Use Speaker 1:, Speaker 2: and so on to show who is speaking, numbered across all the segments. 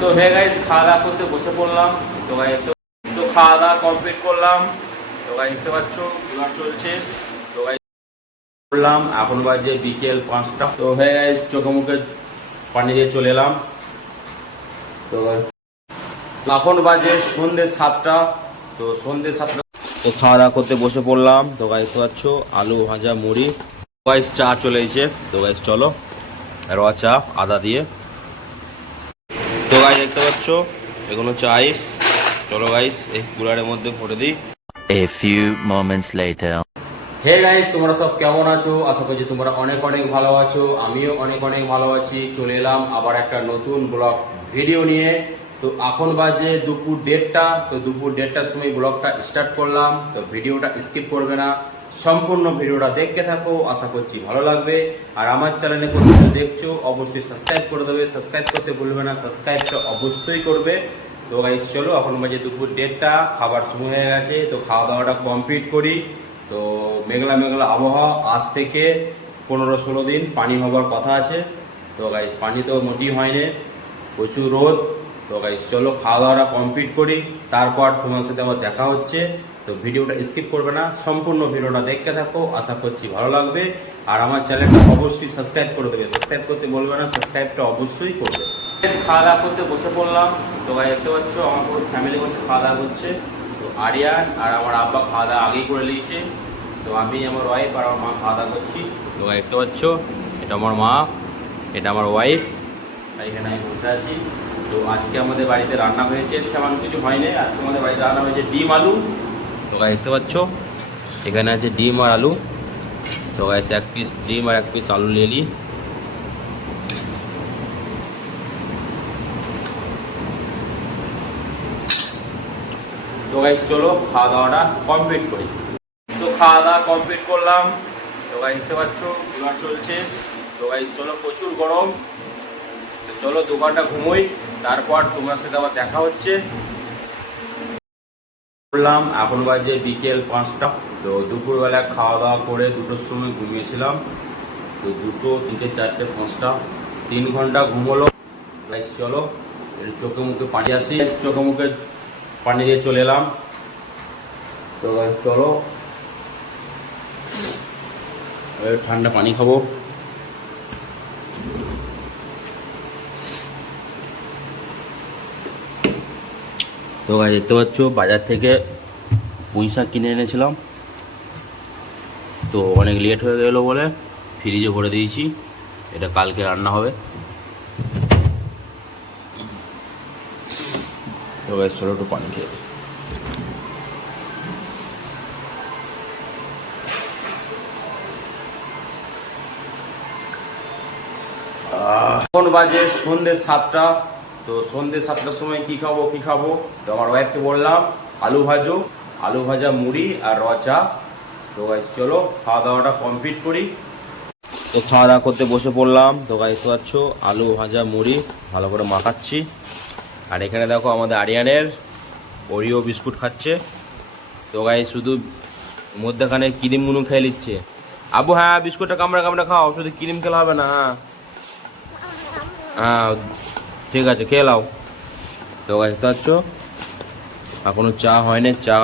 Speaker 1: তো হয়ে গাইস খাওয়া দাওয়া করতে বসে পড়লাম। তো গাই তো খাওয়া দাওয়া কমপ্লিট করলাম। তো গাই দেখতে পাচ্ছ, এবার চলছে। তো গাই করলাম এখন বাজে বিকেল পাঁচটা। তো হয়ে গাইস চোখে মুখে পানি দিয়ে চলে এলাম। তো এখন বাজে সন্ধ্যে সাতটা। তো সন্ধ্যে সাতটা তো খাওয়া দাওয়া করতে বসে পড়লাম। তো গাইস দেখতে পাচ্ছ, আলু ভাজা, মুড়ি। গাইস চা চলে এসেছে। তো গাইস চলো। র চা, আদা দিয়ে। তো গাইস দেখতে পাচ্ছ? এগুলো হচ্ছে আইস চলো গাইস এই কুলারের মধ্যে ভরে দিই।
Speaker 2: A few moments later.
Speaker 1: Hey guys তোমরা সব কেমন আছো? আশা করছি তোমরা অনেক অনেক ভালো আছো। আমিও অনেক অনেক ভালো আছি। চলে এলাম আবার একটা নতুন ব্লগ ভিডিও নিয়ে। তো এখন বাজে দুপুর দেড়টা। তো দুপুর দেড়টার সময় ব্লগটা স্টার্ট করলাম। তো ভিডিওটা স্কিপ করবে না। সম্পূর্ণ ভিডিওটা দেখতে থাকো, আশা করছি ভালো লাগবে। আর আমার চ্যানেলে কিছু দেখছ, অবশ্যই সাবস্ক্রাইব করে দেবে। সাবস্ক্রাইব করতে ভুলবে না সাবস্ক্রাইবটা অবশ্যই করবে। তো গাইস চলো, এখন বাজে দুপুর দেড়টা, খাবার শুরু হয়ে গেছে, তো খাওয়া দাওয়াটা কমপ্লিট করি। তো মেঘলা মেঘলা আবহাওয়া, আজ থেকে পনেরো ষোলো দিন পানি হবার কথা আছে। তো গাইস পানি তো মোটেই হয়নি, প্রচুর রোদ। তো গাইস চলো খাওয়া দাওয়াটা কমপ্লিট করি। তারপর তোমার সাথে আবার দেখা হচ্ছে। তো ভিডিওটা স্কিপ করবে না, সম্পূর্ণ ভিডিওটা দেখতে থাকো। আশা করছি ভালো লাগবে। আর আমার চ্যানেলটা অবশ্যই সাবস্ক্রাইব করে দেবে। সাবস্ক্রাইব করতে বলবে না সাবস্ক্রাইবটা অবশ্যই করবে। খাওয়া দাওয়া করতে বসে পড়লাম। তো গাই দেখতে পাচ্ছ, আমার পুরো ফ্যামিলি বসে খাওয়া দাওয়া করছে। তো আরিয়ান আর আমার আব্বা খাওয়া দাওয়া আগেই করে নিয়েছে। তো আমি, আমার ওয়াইফ আর আমার মা খাওয়া দাওয়া করছি। তো গাই দেখতে পাচ্ছ, এটা আমার মা, এটা আমার ওয়াইফ এখানে আমি বসে আছি। তো আজকে আমাদের বাড়িতে রান্না হয়েছে, সেমন কিছু হয়নি। আজকে আমাদের বাড়িতে রান্না হয়েছে ডিম, আলু। তো গাই দেখতে পাচ্ছ, এখানে আছে ডিম আর আলু। তো গাইছে এক পিস ডিম আর এক পিস আলু নিয়ে নিই। তো চলো খাওয়া দাওয়াটা কমপ্লিট করি। তো খাওয়া দাওয়া কমপ্লিট করলাম। তো গাইস দেখতে পাচ্ছ চলছে। তো গাইস চলো, প্রচুর গরম। চলো দু ঘণ্টা ঘুমোই। তারপর তোমার সাথে আবার দেখা হচ্ছে। করলাম এখন বাজে বিকেল পাঁচটা। তো দুপুরবেলা খাওয়া দাওয়া করে দুটোর সময় ঘুমিয়েছিলাম। তো দুটো, তিনটে, চারটে, পাঁচটা। তিন ঘণ্টা ঘুমোলো। গাইস চলো চোখে মুখে পানি আসি। চোখে মুখে পানি দিয়ে চলে এলাম। তো চলো। ঠান্ডা পানি খাব। তো গাছ দেখতে পাচ্ছ, বাজার থেকে পুঁই শাক কিনে এনেছিলাম। তো অনেক লেট হয়ে গেলো বলে ফ্রিজে ভরে দিয়েছি। এটা কালকে রান্না হবে। তো গাছ চলো একটু পানি খেয়ে। এখন বাজে সন্ধ্যে সাতটা। তো সন্ধ্যে সাতটার সময় কি খাব কি খাব? তো আমার ওয়াইফকে বললাম, আলু ভাজো। আলু ভাজা মুড়ি আর র চা। তো গাইস চলো খাওয়া দাওয়াটা কমপ্লিট করি। তো খাওয়া দাওয়া করতে বসে পড়লাম। তো গাইস পাচ্ছ, আলু ভাজা মুড়ি, ভালো করে মাখাচ্ছি। আর এখানে দেখো আমাদের আরিয়ানের ওরিও বিস্কুট খাচ্ছে। তো গাই শুধু মধ্যেখানে ক্রিম মুনু খেয়ে নিচ্ছে। আবু হ্যাঁ বিস্কুটটা কামড়া কামড়া খাও, শুধু ক্রিম খেলে হবে না হ্যাঁ। হ্যাঁ ঠিক আছে, খেয়ে নাও। তো দেখতে পাচ্ছ? এখনও চা হয়নি, চা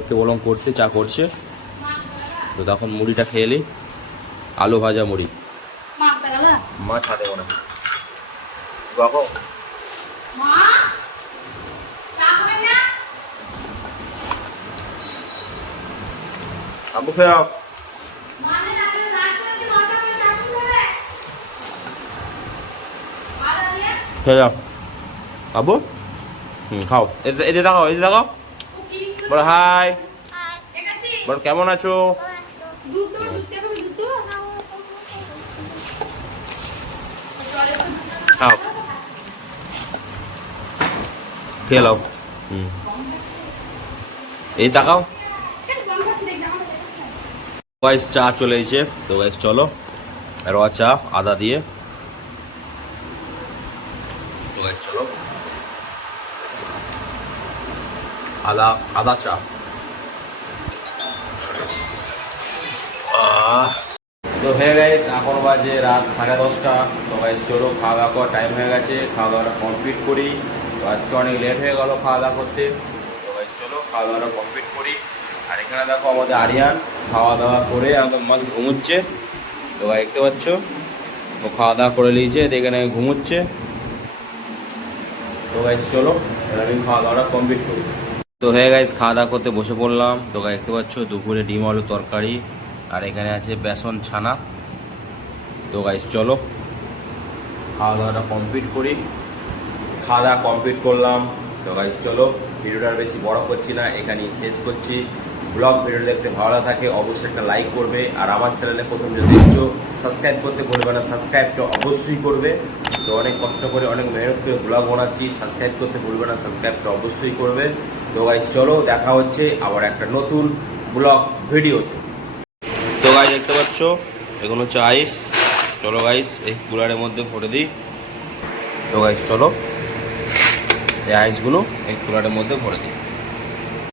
Speaker 1: একটু বললাম করতে, চা করছে। তো তখন মুড়িটা খেয়ে নিই আলু ভাজা মুড়ি।
Speaker 3: মা খাবেন না?
Speaker 1: আবু খেয়ে নাও।
Speaker 3: মা যে রাতে রাত করে নটা করে চা শুরু হবে। মা দাঁড়িয়ে,
Speaker 1: খেয়ে যাও আবু হুম খাও এতে এতে দেখাও এতে দেখাও বলো হাই বলো কেমন আছো। খাও খেয়ে নাও হুম এই তাকাও। গাইস চা চলে এসেছে তো গাইস চলো র চা আদা দিয়ে তো গাইস চলো। আদা আদা চা। তো তো হয়ে গেছে এখন বাজে রাত সাড়ে দশটা। তো গাইস চলো খাওয়া দাওয়া করার টাইম হয়ে গেছে। খাওয়া দাওয়াটা কমপ্লিট করি। তো আজকে অনেক লেট হয়ে গেল খাওয়া দাওয়া করতে। তো গাইস চলো খাওয়া দাওয়াটা কমপ্লিট করি। আর এখানে দেখো আমাদের আরিয়ান খাওয়া দাওয়া করে একদম মাছ ঘুমুচ্ছে। তো দেখতে পাচ্ছ? ও খাওয়া দাওয়া করে নিয়েছে তো এখানে ঘুমুচ্ছে। তো গাইস চলো আমি খাওয়া দাওয়াটা কমপ্লিট করি। তো হয়ে গাইস খাওয়া দাওয়া করতে বসে পড়লাম। তো গাইস দেখতে পাচ্ছ, দুপুরে ডিম আলু তরকারি, আর এখানে আছে বেসন ছানা। তো গাইস চলো খাওয়া দাওয়াটা কমপ্লিট করি। খাওয়া দাওয়া কমপ্লিট করলাম। তো গাইস চলো, ভিডিওটা বেশি বড় করছি না, এখানেই শেষ করছি। ব্লগ ভিডিও দেখতে ভালো থাকে অবশ্যই একটা লাইক করবে। আর আমার চ্যানেলে প্রথম যে দেখছ সাবস্ক্রাইব করতে ভুলবে না সাবস্ক্রাইবটা অবশ্যই করবে। তো অনেক কষ্ট করে অনেক মেহনত করে ব্লগ বানাচ্ছি, সাবস্ক্রাইব করতে ভুলবে না সাবস্ক্রাইবটা অবশ্যই করবে। তো গাইস চলো, দেখা হচ্ছে আবার একটা নতুন ব্লগ ভিডিওতে। তো গাইস দেখতে পাচ্ছ, এগুলো হচ্ছে আইস চলো গাইস এই কুলারের মধ্যে ভরে দিই। তো গাইস চলো, এই আইসগুলো এই কুলারের মধ্যে ভরে দিই।